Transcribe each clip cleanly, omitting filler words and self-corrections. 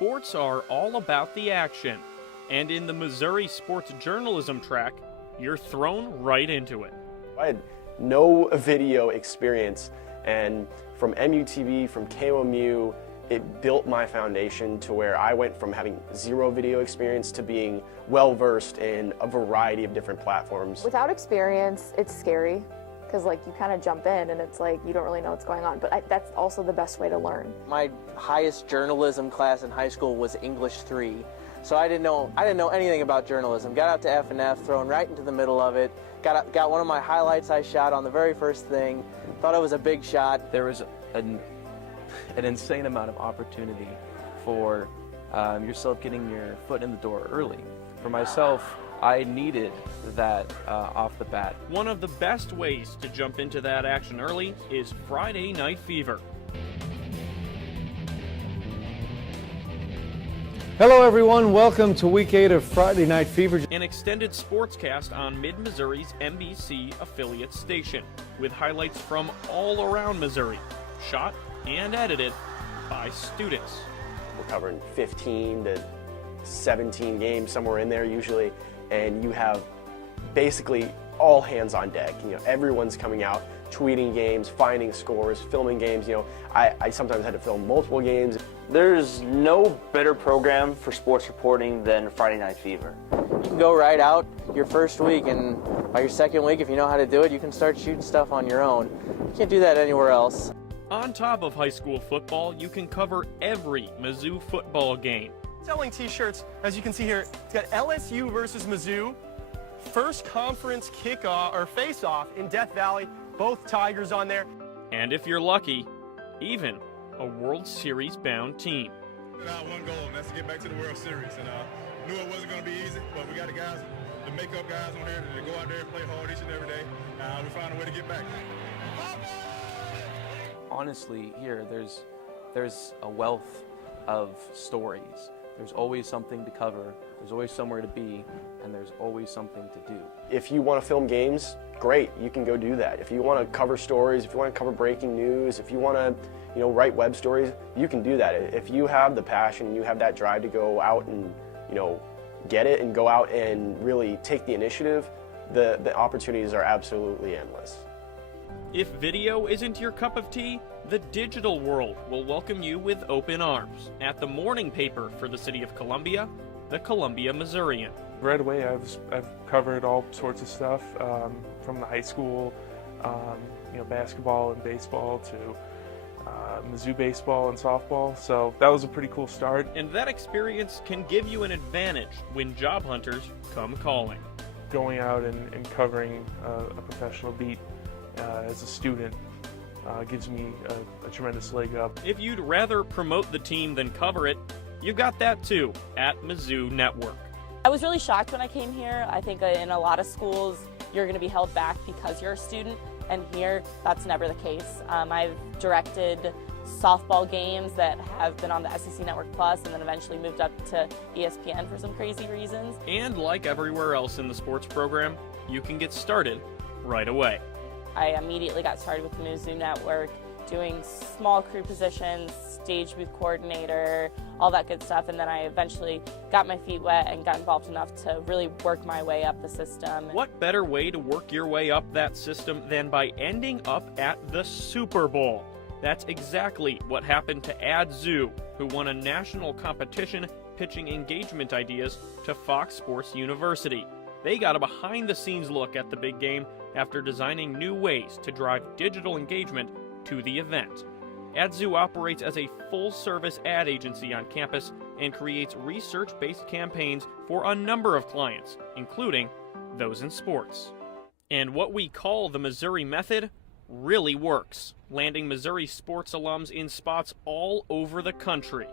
Sports are all about the action, and in the Missouri sports journalism track, you're thrown right into it. I had no video experience, and from MUTV, from KOMU, it built my foundation to where I went from having zero video experience to being well-versed in a variety of different platforms. Without experience, it's scary because you kind of jump in and it's you don't really know what's going on, but that's also the best way to learn. My highest journalism class in high school was English 3. So I didn't know anything about journalism. Got out to F&F, thrown right into the middle of it. Got one of my highlights I shot on the very first thing. Thought it was a big shot. There was an insane amount of opportunity for yourself getting your foot in the door early. For myself, I needed that off the bat. One of the best ways to jump into that action early is Friday Night Fever. Hello everyone, welcome to week 8 of Friday Night Fever. An extended sportscast on Mid-Missouri's NBC affiliate station, with highlights from all around Missouri, shot and edited by students. We're covering 15 to 17 games, somewhere in there usually, and you have basically all hands on deck. Everyone's coming out, tweeting games, finding scores, filming games. I sometimes had to film multiple games. There's no better program for sports reporting than Friday Night Fever. You can go right out your first week, and by your second week, if you know how to do it, you can start shooting stuff on your own. You can't do that anywhere else. On top of high school football, you can cover every Mizzou football game. Selling t-shirts, as you can see here, it's got LSU versus Mizzou, first conference kickoff or face-off in Death Valley, both Tigers on there. And if you're lucky, even a World Series bound team. One goal, and that's to get back to the World Series. And knew it wasn't going to be easy, but we got the guys, the makeup guys on here that go out there and play hard each and every day. We found a way to get back. Honestly, here there's a wealth of stories. There's always something to cover, there's always somewhere to be, and there's always something to do. If you want to film games, great, you can go do that. If you want to cover stories, if you want to cover breaking news, if you want to write web stories, you can do that. If you have the passion and you have that drive to go out and get it and go out and really take the initiative, the opportunities are absolutely endless. If video isn't your cup of tea, the digital world will welcome you with open arms at the morning paper for the city of Columbia, the Columbia Missourian. Right away, I've covered all sorts of stuff from the high school, basketball and baseball to Mizzou baseball and softball. So that was a pretty cool start. And that experience can give you an advantage when job hunters come calling. Going out and covering a professional beat as a student gives me a tremendous leg up. If you'd rather promote the team than cover it, you got that too at Mizzou Network. I was really shocked when I came here. I think in a lot of schools you're going to be held back because you're a student, and here that's never the case. I've directed softball games that have been on the SEC Network Plus and then eventually moved up to ESPN for some crazy reasons. And like everywhere else in the sports program, you can get started right away. I immediately got started with the Mizzou Network, doing small crew positions, stage booth coordinator, all that good stuff, and then I eventually got my feet wet and got involved enough to really work my way up the system. What better way to work your way up that system than by ending up at the Super Bowl? That's exactly what happened to Adzoo, who won a national competition pitching engagement ideas to Fox Sports University. They got a behind-the-scenes look at the big game after designing new ways to drive digital engagement to the event. Adzoo operates as a full-service ad agency on campus and creates research-based campaigns for a number of clients, including those in sports. And what we call the Missouri Method really works, landing Missouri sports alums in spots all over the country.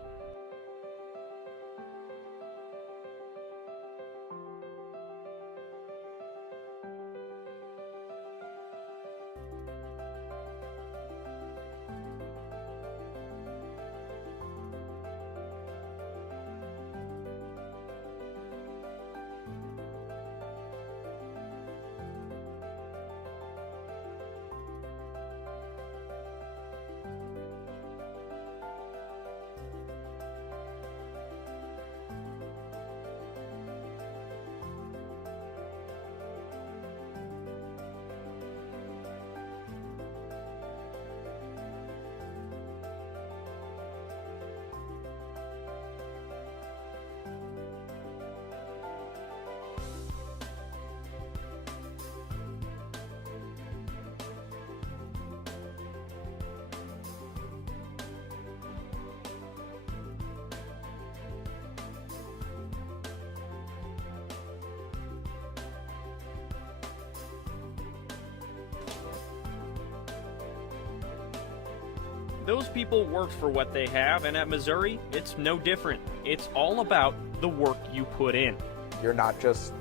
Those people worked for what they have, and at Missouri, it's no different. It's all about the work you put in. You're not just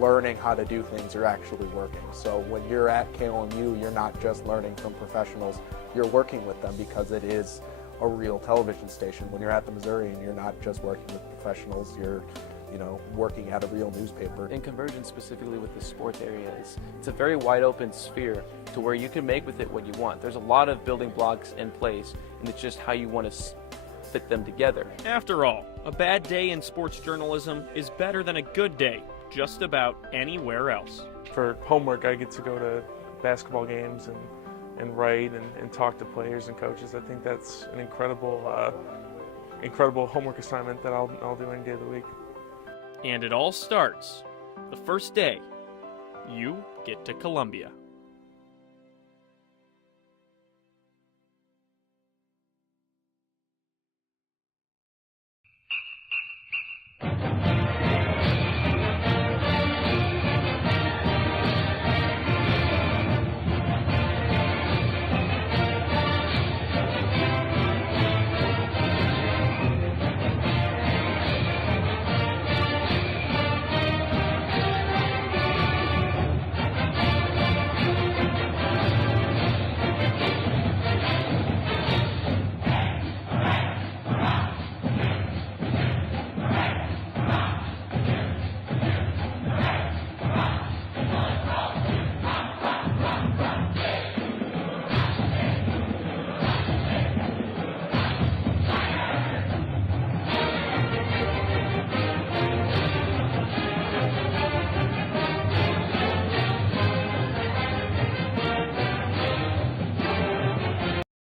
learning how to do things, you're actually working. So when you're at KOMU, you're not just learning from professionals, you're working with them because it is a real television station. When you're at the Missourian, you're not just working with professionals, you're working at a real newspaper. In Convergence, specifically with the sports areas, it's a very wide open sphere to where you can make with it what you want. There's a lot of building blocks in place, and it's just how you want to fit them together. After all, a bad day in sports journalism is better than a good day just about anywhere else. For homework, I get to go to basketball games and write and talk to players and coaches. I think that's an incredible homework assignment that I'll do any day of the week. And it all starts the first day you get to Columbia.